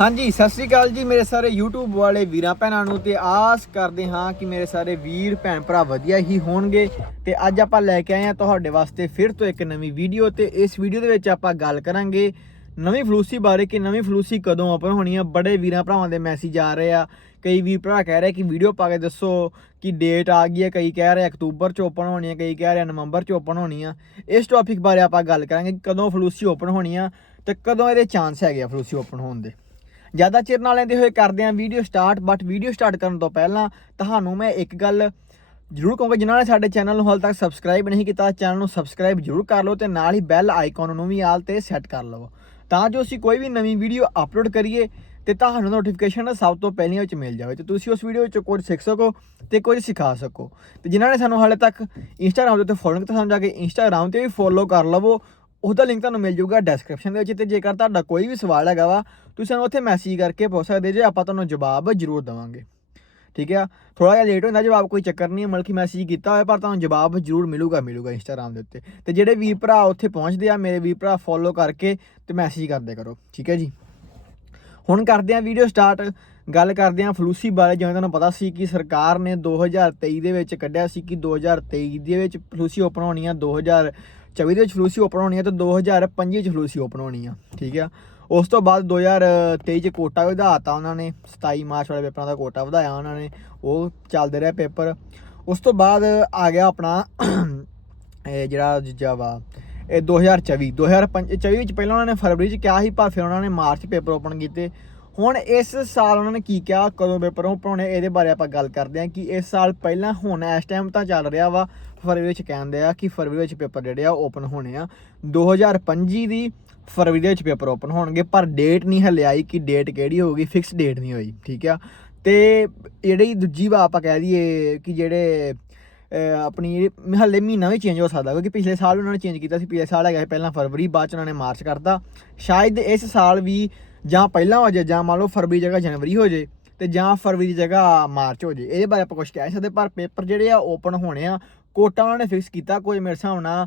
ਹਾਂਜੀ, ਸਤਿ ਸ੍ਰੀ ਅਕਾਲ ਜੀ ਮੇਰੇ ਸਾਰੇ YouTube ਵਾਲੇ ਵੀਰਾਂ ਭੈਣਾਂ ਨੂੰ ਤੇ ਆਸ ਕਰਦੇ ਹਾਂ ਕਿ ਮੇਰੇ ਸਾਰੇ ਵੀਰ ਭੈਣ ਭਰਾ ਵਧੀਆ ਹੀ ਹੋਣਗੇ ਤੇ ਅੱਜ ਆਪਾਂ ਲੈ ਕੇ ਆਏ ਹਾਂ ਤੁਹਾਡੇ ਵਾਸਤੇ ਫਿਰ ਤੋਂ ਇੱਕ ਨਵੀਂ ਵੀਡੀਓ ਤੇ ਇਸ ਵੀਡੀਓ ਦੇ ਵਿੱਚ ਆਪਾਂ ਗੱਲ ਕਰਾਂਗੇ ਨਵੀਂ ਫਲੂਸੀ ਬਾਰੇ ਕਿ ਨਵੀਂ ਫਲੂਸੀ ਕਦੋਂ ਓਪਨ ਹੋਣੀ ਆ। ਬੜੇ ਵੀਰਾਂ ਭਰਾਵਾਂ ਦੇ ਮੈਸੇਜ ਆ ਰਹੇ ਆ। ਕਈ ਵੀਰ ਭਰਾ ਕਹਿ ਰਹੇ ਕਿ ਵੀਡੀਓ ਪਾ ਕੇ ਦੱਸੋ ਕਿ ਡੇਟ ਆ ਗਈ ਹੈ ਕਈ ਕਹਿ ਰਹੇ ਅਕਤੂਬਰ ਚ ਓਪਨ ਹੋਣੀ ਆ, ਕਈ ਕਹਿ ਰਹੇ ਨਵੰਬਰ ਚ ਓਪਨ ਹੋਣੀ ਆ। ਇਸ ਟੌਪਿਕ ਬਾਰੇ ਆਪਾਂ ਗੱਲ ਕਰਾਂਗੇ ਕਦੋਂ ਫਲੂਸੀ ਓਪਨ ਹੋਣੀ ਆ ਤੇ ਕਦੋਂ ਇਹਦੇ ਚਾਂਸ ਹੈਗੇ ਆ ਫਲੂਸੀ ਓਪਨ ਹੋਣ ਦੇ। ਜ਼ਿਆਦਾ ਚਿਰ ਨਾਲ ਲੈਂਦੇ ਹੋਏ ਕਰਦੇ ਆਂ video start but video start ਕਰਨ ਤੋਂ ਪਹਿਲਾਂ ਤੁਹਾਨੂੰ ਮੈਂ ਇੱਕ ਗੱਲ ਜ਼ਰੂਰ ਕਹੂੰਗਾ, ਜਿਨ੍ਹਾਂ ਨੇ ਸਾਡੇ ਚੈਨਲ ਨੂੰ ਹਾਲ ਤੱਕ ਸਬਸਕ੍ਰਾਈਬ ਨਹੀਂ ਕੀਤਾ ਚੈਨਲ ਨੂੰ ਸਬਸਕ੍ਰਾਈਬ ਜ਼ਰੂਰ ਕਰ ਲਓ ਤੇ ਨਾਲ ਹੀ ਬੈਲ ਆਈਕਨ ਨੂੰ ਵੀ ਆਲ ਤੇ ਸੈੱਟ ਕਰ ਲਵੋ। ਤਾਂ ਜੋ ਅਸੀਂ ਕੋਈ ਵੀ ਨਵੀਂ ਵੀਡੀਓ ਅਪਲੋਡ ਕਰੀਏ ਤੇ ਤੁਹਾਨੂੰ ਨੋਟੀਫਿਕੇਸ਼ਨ ਸਭ ਤੋਂ ਪਹਿਲੀਆਂ ਵਿੱਚ ਮਿਲ ਜਾਵੇ। ਤੇ ਤੁਸੀਂ ਉਸ ਵੀਡੀਓ ਵਿੱਚ ਕੁਝ ਸਿੱਖ ਸਕੋ ਤੇ ਕੁਝ ਸਿਖਾ ਸਕੋ। ਤੇ ਜਿਨ੍ਹਾਂ ਨੇ ਸਾਨੂੰ ਹਾਲੇ ਤੱਕ ਇੰਸਟਾਗ੍ਰam ਦੇ ਉੱਤੇ ਫੋਲੋ ਕੀਤਾ, ਸਾਨੂੰ ਜਾ ਕੇ ਇੰਸਟਾਗ੍ਰam ਤੇ ਵੀ ਫੋਲੋ ਕਰ ਲਵੋ। ਉਹਦਾ ਲਿੰਕ ਤੁਹਾਨੂੰ ਮਿਲ ਜਾਊਗਾ ਡਿਸਕ੍ਰਿਪਸ਼ਨ ਦੇ ਵਿੱਚ ਤੇ ਜੇਕਰ ਤੁਹਾਡਾ ਕੋਈ ਵੀ ਸਵਾਲ ਹੈਗਾ ਵਾ, ਤੁਸੀਂ ਸਾਨੂੰ ਉੱਥੇ ਮੈਸੇਜ ਕਰਕੇ ਪੁੱਛ ਸਕਦੇ ਜੇ ਆਪਾਂ ਤੁਹਾਨੂੰ ਜਵਾਬ ਜ਼ਰੂਰ ਦੇਵਾਂਗੇ। ਠੀਕ ਆ? ਥੋੜਾ ਜਿਹਾ ਲੇਟ ਹੁੰਦਾ, ਜਵਾਬ ਕੋਈ ਚੱਕਰ ਨਹੀਂ ਹੈ, ਮਤਲਬ ਕਿ ਮੈਸੇਜ ਕੀਤਾ ਹੋਇਆ, ਪਰ ਤੁਹਾਨੂੰ ਜਵਾਬ ਜ਼ਰੂਰ ਮਿਲੂਗਾ ਮਿਲੂਗਾ ਇੰਸਟਾਗ੍ਰam ਦੇ ਉੱਤੇ। ਤੇ ਜਿਹੜੇ ਵੀਰ ਭਰਾ ਉੱਥੇ ਪਹੁੰਚਦੇ ਆ, ਮੇਰੇ ਵੀਰ ਭਰਾ ਫੋਲੋ ਕਰਕੇ ਤੇ ਮੈਸੇਜ ਕਰਦੇ ਕਰੋ। ਠੀਕ ਹੈ ਜੀ? ਹੁਣ ਕਰਦੇ ਆ ਵੀਡੀਓ ਸਟਾਰਟ ਗੱਲ ਕਰਦੇ ਆ ਫਲੂਸੀ ਬਾਰੇ, ਜਿਵੇਂ ਤੁਹਾਨੂੰ ਪਤਾ ਸੀ ਕਿ ਸਰਕਾਰ ਨੇ 2023 ਦੇ ਵਿੱਚ ਕੱਢਿਆ ਸੀ ਕਿ 2023 ਦੇ ਵਿੱਚ ਫਲੂਸੀ ਓਪਨ ਹੋਣੀ ਆ 2024 ਦੇ ਵਿੱਚ ਫਲੂਸੀ ਓਪਨ ਹੋਣੀ ਆ ਤੇ 2025 ਚ ਫਲੂਸੀ ਓਪਨ ਹੋਣੀ ਆ, ਠੀਕ ਆ। ਉਸ ਤੋਂ ਬਾਅਦ 2023 ਚ ਕੋਟਾ ਵਧਾਤਾ ਉਹਨਾਂ ਨੇ 27 ਮਾਰਚ ਵਾਲੇ ਪੇਪਰਾਂ ਦਾ ਕੋਟਾ ਵਧਾਇਆ ਉਹਨਾਂ ਨੇ, ਉਹ ਚੱਲਦੇ ਰਿਹਾ ਪੇਪਰ। ਉਸ ਤੋਂ ਬਾਅਦ ਆ ਗਿਆ ਆਪਣਾ, ਇਹ ਜਿਹੜਾ ਦੂਜਾ ਵਾ, ਇਹ 2024 2024 ਵਿੱਚ ਪਹਿਲਾਂ ਉਹਨਾਂ ਨੇ ਫਰਵਰੀ ਚ ਕਿਹਾ ਸੀ, ਪਰ ਫਿਰ ਉਹਨਾਂ ਨੇ ਮਾਰਚ ਪੇਪਰ ਓਪਨ ਕੀਤੇ। ਹੁਣ ਇਸ ਸਾਲ ਉਹਨਾਂ ਨੇ ਕੀ ਕਿਹਾ, ਕਦੋਂ ਪੇਪਰ ਓਪਨ ਹੋਣੇ ਇਹਦੇ ਬਾਰੇ ਆਪਾਂ ਗੱਲ ਕਰਦੇ ਹਾਂ ਕਿ ਇਸ ਸਾਲ ਪਹਿਲਾਂ ਹੁਣ ਇਸ ਟਾਈਮ ਤਾਂ ਚੱਲ ਰਿਹਾ ਵਾ, ਫਰਵਰੀ ਵਿੱਚ ਕਹਿੰਦੇ ਆ ਕਿ ਫਰਵਰੀ ਵਿੱਚ ਪੇਪਰ ਜਿਹੜੇ ਆ ਓਪਨ ਹੋਣੇ ਆ। 2025 ਦੀ ਫਰਵਰੀ ਦੇ ਵਿੱਚ ਪੇਪਰ ਓਪਨ ਹੋਣਗੇ, ਪਰ ਡੇਟ ਨਹੀਂ ਹਲੇ ਆਈ ਕਿ ਡੇਟ ਕਿਹੜੀ ਹੋਊਗੀ ਫਿਕਸ ਡੇਟ ਨਹੀਂ ਹੋਈ, ਠੀਕ ਆ। ਤੇ ਜਿਹੜੀ ਦੂਜੀ ਵਾ ਆਪਾਂ ਕਹਿ ਦਈਏ ਕਿ ਜਿਹੜੇ ਆਪਣੀ ਹਲੇ ਮਹੀਨਾ ਵੀ ਚੇਂਜ ਹੋ ਸਕਦਾ, ਕਿਉਂਕਿ ਪਿਛਲੇ ਸਾਲ ਉਹਨਾਂ ਨੇ ਚੇਂਜ ਕੀਤਾ ਸੀ, ਪਿਛਲੇ ਸਾਲ ਹੈਗਾ ਸੀ ਪਹਿਲਾਂ ਫਰਵਰੀ, ਬਾਅਦ ਚ ਉਹਨਾਂ ਨੇ ਮਾਰਚ ਕਰਤਾ। ਸ਼ਾਇਦ ਇਸ ਸਾਲ ਵੀ ਜਾਂ ਪਹਿਲਾਂ ਹੋ ਜਾਏ ਜਾਂ ਮੰਨ ਲਓ ਫਰਵਰੀ ਜਗ੍ਹਾ ਜਨਵਰੀ ਹੋ ਜਾਏ ਤੇ ਜਾਂ ਫਰਵਰੀ ਦੀ ਜਗ੍ਹਾ ਮਾਰਚ ਹੋ ਜਾਏ ਇਹਦੇ ਬਾਰੇ ਆਪਾਂ ਕੁਝ ਕਹਿ ਸਕਦੇ, ਪਰ ਪੇਪਰ ਜਿਹੜੇ ਆ ਓਪਨ ਹੋਣੇ ਆ, ਕੋਟਾ ਉਹਨਾਂ ਨੇ ਫਿਕਸ ਕੀਤਾ, ਕੋਈ ਮੇਰੇ ਹਿਸਾਬ ਨਾਲ,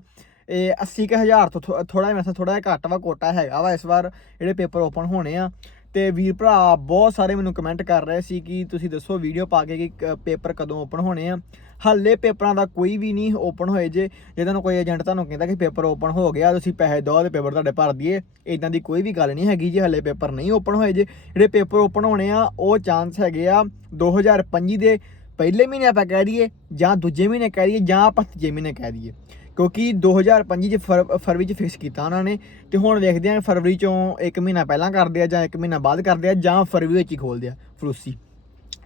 ਇਹ 80000 ਤੋਂ ਥੋੜਾ ਜਿਹਾ ਮੇਰੇ ਥੋੜਾ ਜਿਹਾ ਘੱਟ ਵਾ, ਕੋਟਾ ਹੈਗਾ ਵਾ ਇਸ ਵਾਰ, ਜਿਹੜੇ ਪੇਪਰ ਓਪਨ ਹੋਣੇ ਆ। ਤੇ ਵੀਰ ਭਰਾ ਬਹੁਤ ਸਾਰੇ ਮੈਨੂੰ ਕਮੈਂਟ ਕਰ ਰਹੇ ਸੀ ਕਿ ਤੁਸੀਂ ਦੱਸੋ ਵੀਡੀਓ ਪਾ ਕੇ ਕਿ ਕ- ਪੇਪਰ ਕਦੋਂ ਓਪਨ ਹੋਣੇ ਆ। ਹਾਲੇ ਪੇਪਰਾਂ ਦਾ ਕੋਈ ਵੀ ਨਹੀਂ ਓਪਨ ਹੋਏ ਜੇ। ਜੇ ਤੁਹਾਨੂੰ ਕੋਈ ਏਜੰਟ ਤੁਹਾਨੂੰ ਕਹਿੰਦਾ ਕਿ ਪੇਪਰ ਓਪਨ ਹੋ ਗਿਆ, ਤੁਸੀਂ ਪੈਸੇ ਦਿਓ ਤੇ ਪੇਪਰ ਤੁਹਾਡੇ ਭਰ ਦਈਏ ਇਦਾਂ ਦੀ ਕੋਈ ਵੀ ਗੱਲ ਨਹੀਂ ਹੈਗੀ ਜੇ ਹਾਲੇ ਪੇਪਰ ਨਹੀਂ ਓਪਨ ਹੋਏ ਜੇ। ਜਿਹੜੇ ਪੇਪਰ ਓਪਨ ਹੋਣੇ ਆ, ਉਹ ਚਾਂਸ ਹੈਗੇ ਆ 2025 ਦੇ ਪਹਿਲੇ ਮਹੀਨੇ ਆਪਾਂ ਕਹਿ ਦਈਏ ਜਾਂ ਦੂਜੇ ਮਹੀਨੇ ਕਹਿ ਦਈਏ ਜਾਂ ਆਪਾਂ ਤੀਜੇ ਮਹੀਨੇ ਕਹਿ ਦਈਏ। ਕਿਉਂਕਿ 2025 ਚ ਫਰ- ਫਰਵਰੀ ਚ ਫਿਕਸ ਕੀਤਾ ਉਹਨਾਂ ਨੇ ਤੇ ਹੁਣ ਵੇਖਦੇ ਆ ਫਰਵਰੀ ਚੋਂ 1 ਮਹੀਨਾ ਪਹਿਲਾਂ ਕਰਦੇ ਆ ਜਾਂ 1 ਮਹੀਨਾ ਬਾਅਦ ਕਰਦੇ ਆ ਜਾਂ ਫਰਵਰੀ ਵਿੱਚ ਹੀ ਖੋਲਦੇ ਆ। ਫਲੂਸੀ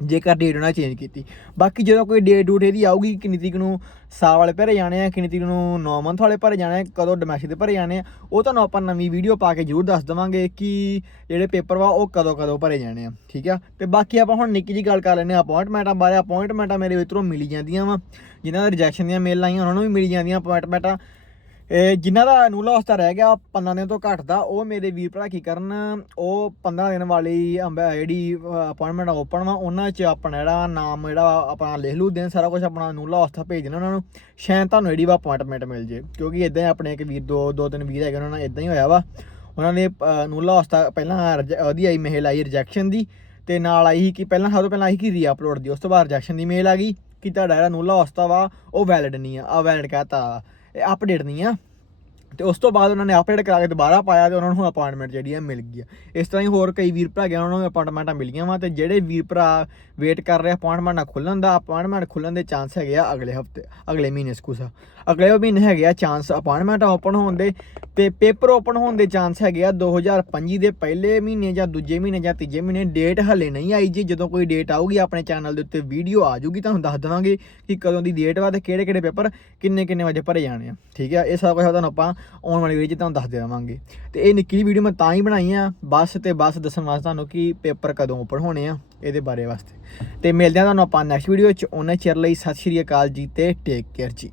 ਜੇਕਰ ਡੇਟ ਉਹਨਾਂ ਚੇਂਜ ਕੀਤੀ। ਬਾਕੀ ਜਦੋਂ ਕੋਈ ਡੇਟ ਡੂਟ ਇਹਦੀ ਆਊਗੀ, ਕਿੰਨੀ ਤਰੀਕ ਨੂੰ ਸਾਲ ਵਾਲੇ ਭਰੇ ਜਾਣੇ ਆ, ਕਿੰਨੀ ਤਰੀਕ ਨੂੰ 9 ਮੰਥ ਵਾਲੇ ਭਰੇ ਜਾਣੇ ਆ, ਕਦੋਂ ਡੋਮੈਸਟਿਕ ਦੇ ਭਰੇ ਜਾਣੇ ਆ, ਉਹ ਤੁਹਾਨੂੰ ਆਪਾਂ ਨਵੀਂ ਵੀਡੀਓ ਪਾ ਕੇ ਜ਼ਰੂਰ ਦੱਸ ਦਵਾਂਗੇ ਕਿ ਜਿਹੜੇ ਪੇਪਰ ਵਾ, ਉਹ ਕਦੋਂ ਕਦੋਂ ਭਰੇ ਜਾਣੇ ਆ, ਠੀਕ ਆ? ਤੇ ਬਾਕੀ ਆਪਾਂ ਹੁਣ ਨਿੱਕੀ ਜੀ ਗੱਲ ਕਰ ਲੈਨੇ ਆ ਅਪਾਇੰਟਮੈਂਟਾਂ ਬਾਰੇ। ਅਪਾਇੰਟਮੈਂਟਾਂ ਮੇਰੇ ਵਿੱਚੋਂ ਮਿਲੀ ਜਾਂਦੀਆਂ ਵਾ। ਜਿਨ੍ਹਾਂ ਦੇ ਰਿਜੈਕਸ਼ਨ ਦੀਆਂ ਮੇਲ ਆਈਆਂ, ਉਹਨਾਂ ਨੂੰ ਵੀ ਮਿਲੀ ਜਾਂਦੀਆਂ ਅਪਾਇੰਟਮੈਂਟਾਂ ਇਹ ਜਿਨ੍ਹਾਂ ਦਾ ਨੂਲਾ ਹਸਤਾ ਰਹਿ ਗਿਆ 15 ਦਿਨ ਤੋਂ ਘੱਟ ਦਾ ਉਹ ਮੇਰੇ ਵੀਰ ਭਰਾ ਕੀ ਕਰਨ ਉਹ 15 ਦਿਨ ਵਾਲੀ ਅੰਬ- ਜਿਹੜੀ ਅਪਾਇੰਟਮੈਂਟ ਓਪਨ ਵਾ ਉਹਨਾਂ 'ਚ ਆਪਣਾ ਜਿਹੜਾ ਨਾਮ ਜਿਹੜਾ ਵਾ ਆਪਣਾ ਲਿਖ ਲੂ ਦੇਣ ਸਾਰਾ ਕੁਝ ਆਪਣਾ ਨੂਲਾ ਹਸਤਾ ਭੇਜ ਦੇਣਾ ਉਹਨਾਂ ਨੂੰ। ਸ਼ਾਇਦ ਤੁਹਾਨੂੰ ਜਿਹੜੀ ਵਾ ਅਪਾਇੰਟਮੈਂਟ ਮਿਲ ਜੇ ਕਿਉਂਕਿ ਇਦਾਂ ਆਪਣੇ ਇੱਕ ਵੀਰ ਦੋ ਦੋ ਤਿੰਨ ਵੀਰ ਹੈਗੇ ਉਹਨਾਂ ਨਾਲ ਇਦਾਂ ਹੀ ਹੋਇਆ ਵਾ। ਉਹਨਾਂ ਨੇ ਅ, ਨੂਲਾ ਹਸਤਾ ਪਹਿਲਾਂ ਉਹਦੀ ਆਈ ਮੇਲ ਆਈ ਰਿਜੈਕਸ਼ਨ ਦੀ ਤੇ ਨਾਲ ਆਈ ਸੀ ਕਿ ਪਹਿਲਾਂ ਸਭ ਤੋਂ ਪਹਿਲਾਂ ਆਈ ਕਿ ਰੀਅਪਲੋਡ ਦੀ ਉਸ ਤੋਂ ਬਾਅਦ ਰਿਜੈਕਸ਼ਨ ਦੀ ਮੇਲ ਆ ਗਈ ਕਿ ਤੁਹਾਡਾ ਜਿਹੜਾ ਨੂਲਾ ਹਸਤਾ ਵਾ ਉਹ ਵੈਲਿਡ ਨਹੀਂ ਆ ਆ ਵੈਲਿਡ ਕਹਤਾ ਅਪਡੇਟ ਨਹੀਂ ਆ। ਤੇ ਉਸ ਤੋਂ ਬਾਅਦ ਉਹਨਾਂ ਨੇ ਅਪਡੇਟ ਕਰਾ ਕੇ ਦੁਬਾਰਾ ਪਾਇਆ ਤੇ ਉਹਨਾਂ ਨੂੰ ਹੁਣ ਅਪਾਇੰਟਮੈਂਟ ਜਿਹੜੀ ਆ ਮਿਲ ਗਈ ਆ। ਇਸ ਤਰ੍ਹਾਂ ਹੀ ਹੋਰ ਕਈ ਵੀਰ ਭਰਾ ਗਿਆ, ਉਹਨਾਂ ਨੂੰ ਅਪਾਇੰਟਮੈਂਟਾਂ ਮਿਲੀਆਂ ਵਾ ਤੇ ਜਿਹੜੇ ਵੀਰ ਭਰਾ ਵੇਟ ਕਰ ਰਹੇ ਅਪਾਇੰਟਮੈਂਟ ਖੁੱਲਣ ਦਾ ਅਪਾਇੰਟਮੈਂਟ ਖੁੱਲਣ ਦੇ ਚਾਂਸ ਹੈਗੇ ਆ ਅਗਲੇ ਹਫ਼ਤੇ, ਅਗਲੇ ਮਹੀਨੇ ਸਕੂਸਾ ਅਗਲੇ ਮਹੀਨੇ ਹੈਗੇ ਆ ਚਾਂਸ ਅਪਾਇੰਟਮੈਂਟ ਓਪਨ ਹੋਣ ਦੇ ਤੇ ਪੇਪਰ ਓਪਨ ਹੋਣ ਦੇ ਚਾਂਸ ਹੈਗੇ ਆ 2025 ਦੇ ਪਹਿਲੇ ਮਹੀਨੇ ਜਾਂ ਦੂਜੇ ਮਹੀਨੇ ਜਾਂ ਤੀਜੇ ਮਹੀਨੇ। ਡੇਟ ਹਲੇ ਨਹੀਂ ਆਈ ਜੀ। ਜਦੋਂ ਕੋਈ ਡੇਟ ਆਊਗੀ ਆਪਣੇ ਚੈਨਲ ਦੇ ਉੱਤੇ ਵੀਡੀਓ ਆ ਜਾਊਗੀ, ਤੁਹਾਨੂੰ ਦੱਸ ਦੇਵਾਂਗੇ ਕਿ ਕਦੋਂ ਦੀ ਡੇਟ ਵਾ ਤੇ ਕਿਹੜੇ ਕਿਹੜੇ ਪੇਪਰ ਕਿੰਨੇ ਕਿੰਨੇ ਵਜੇ ਭਰੇ ਜਾਣੇ ਆ। ਠੀਕ ਆ? ਇਹ ਸਭ ਕੁਝ ਤੁਹਾਨੂੰ ਆਪਾਂ ਆਉਣ ਵਾਲੀ ਵੀਡੀਓ 'ਚ ਤੁਹਾਨੂੰ ਦੱਸ ਦੇਵਾਂਗੇ। ਤੇ ਇਹ ਨਿੱਕੀ ਜਿਹੀ ਵੀਡੀਓ ਮੈਂ ਤਾਂ ਹੀ ਬਣਾਈ ਆ, ਬਸ ਤੇ ਬਸ ਦੱਸਣ ਵਾਸਤੇ ਤੁਹਾਨੂੰ ਕਿ ਪੇਪਰ ਕਦੋਂ ਓਪਨ ਹੋਣੇ ਆ, ਇਹਦੇ ਬਾਰੇ ਵਾਸਤੇ। ਤੇ ਮਿਲਦੇ ਆ ਤੁਹਾਨੂੰ ਆਪਾਂ ਨੈਕਸਟ ਵੀਡੀਓ 'ਚ। ਉਹਨਾਂ ਚਿਰ ਲਈ ਸਤਿ ਸ਼੍ਰੀ ਅਕਾਲ ਜੀ ਤੇ ਟੇਕ ਕੇਅਰ ਜੀ।